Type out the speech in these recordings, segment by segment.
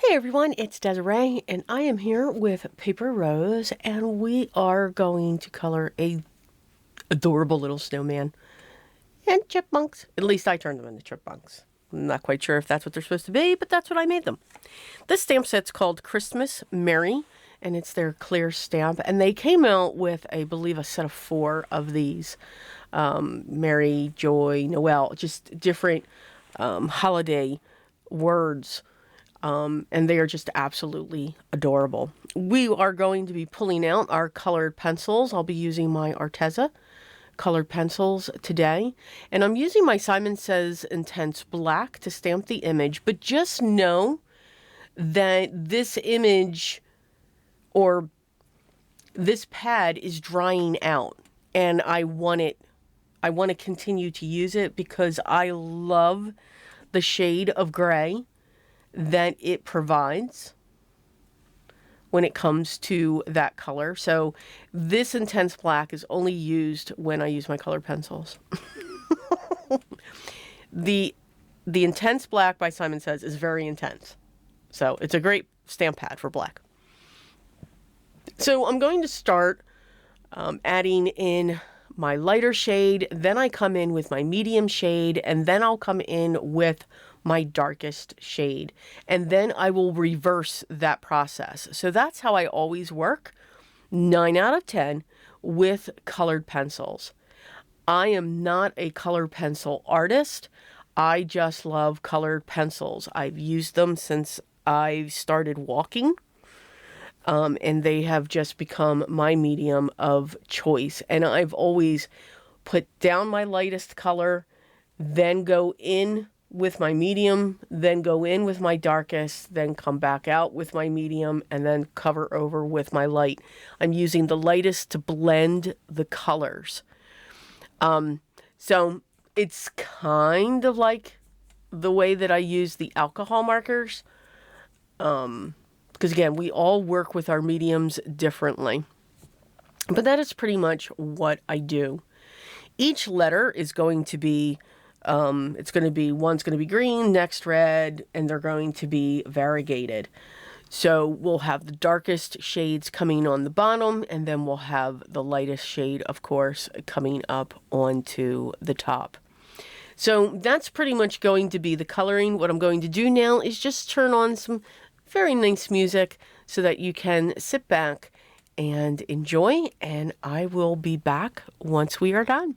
Hey everyone, it's Desiree, and I am here with Paper Rose, and we are going to color a adorable little snowman and chipmunks. At least I turned them into chipmunks. I'm not quite sure if that's what they're supposed to be, but that's what I made them. This stamp set's called Christmas Merry, and it's their clear stamp, and they came out with, I believe, a set of 4 of these. Merry, Joy, Noel, just different holiday words. And they are just absolutely adorable. We are going to be pulling out our colored pencils. I'll be using my Arteza colored pencils today. And I'm using my Simon Says Intense Black to stamp the image. But just know that this image or this pad is drying out. And I want to continue to use it because I love the shade of gray that it provides when it comes to that color. So this intense black is only used when I use my colored pencils. The intense black by Simon Says is very intense. So it's a great stamp pad for black. So I'm going to start adding in my lighter shade, then I come in with my medium shade, and then I'll come in with my darkest shade, and then I will reverse that process. So that's how I always work, 9 out of 10 with colored pencils. I am not a colored pencil artist. I just love colored pencils. I've used them since I started walking. And they have just become my medium of choice. And I've always put down my lightest color, then go in with my medium, then go in with my darkest, then come back out with my medium, and then cover over with my light. I'm using the lightest to blend the colors. So it's kind of like the way that I use the alcohol markers. Because again, we all work with our mediums differently. But that is pretty much what I do. Each letter is going to be, one's going to be green, next red, and they're going to be variegated. So we'll have the darkest shades coming on the bottom, and then we'll have the lightest shade, of course, coming up onto the top. So that's pretty much going to be the coloring. What I'm going to do now is just turn on some very nice music so that you can sit back and enjoy, and I will be back once we are done.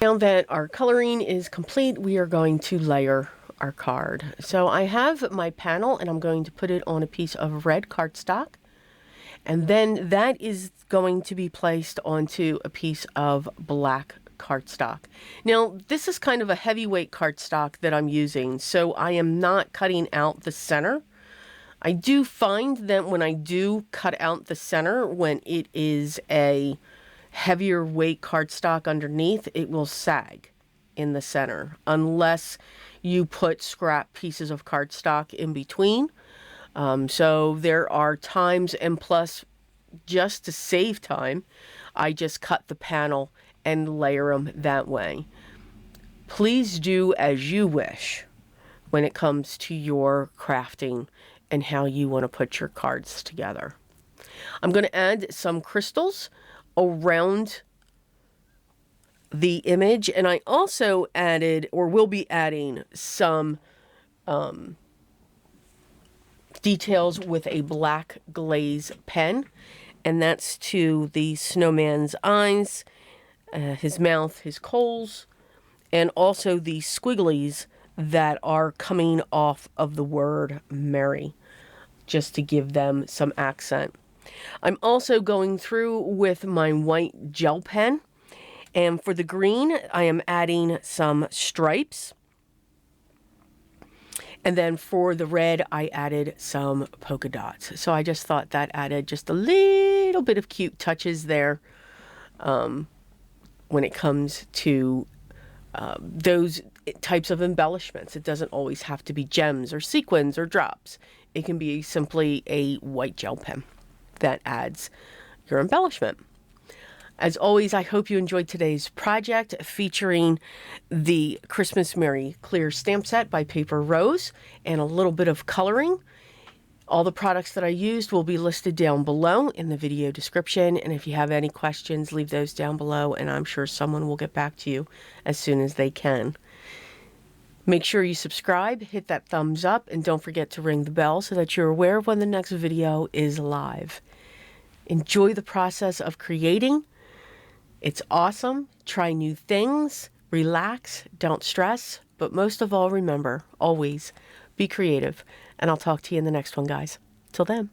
Now that our coloring is complete, we are going to layer our card. So I have my panel and I'm going to put it on a piece of red cardstock. And then that is going to be placed onto a piece of black cardstock. Now, this is kind of a heavyweight cardstock that I'm using, so I am not cutting out the center. I do find that when I do cut out the center, when it is a heavier weight cardstock underneath, it will sag in the center unless you put scrap pieces of cardstock in between. So there are times, and plus just to save time, I just cut the panel and layer them that way. Please do as you wish when it comes to your crafting and how you want to put your cards together. I'm going to add some crystals around the image, and I also added, or will be adding, some details with a black glaze pen, and that's to the snowman's eyes, his mouth, his coals, and also the squigglies that are coming off of the word Merry, just to give them some accent. I'm also going through with my white gel pen, and for the green I am adding some stripes. And then for the red, I added some polka dots. So I just thought that added just a little bit of cute touches there when it comes to those types of embellishments. It doesn't always have to be gems or sequins or drops. It can be simply a white gel pen that adds your embellishment. As always, I hope you enjoyed today's project featuring the Christmas Merry Clear stamp set by Paper Rose and a little bit of coloring. All the products that I used will be listed down below in the video description, and if you have any questions, leave those down below and I'm sure someone will get back to you as soon as they can. Make sure you subscribe, hit that thumbs up, and don't forget to ring the bell so that you're aware of when the next video is live. Enjoy the process of creating. It's awesome. Try new things, relax, don't stress, but most of all, remember, always be creative. And I'll talk to you in the next one, guys. Till then.